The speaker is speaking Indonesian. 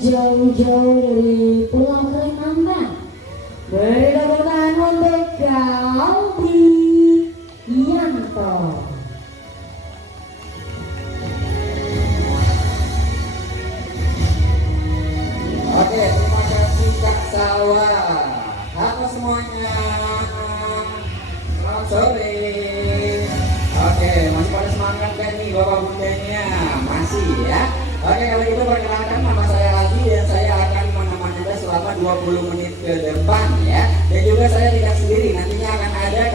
jauh-jauh dari Pulau Kalimantan. Beri tepuk tangan untuk Kalbi Yanto. Oke, terima kasih Kak Salwa. Halo semuanya, selamat sore. Oke, masih pada semangat kan nih bapak bundanya? Masih ya. Oke, kalau gitu perkenalkan nama saya Aldi dan saya akan menemani Anda selama 20 menit ke depan ya. Dan juga saya tidak sendiri, nantinya akan ada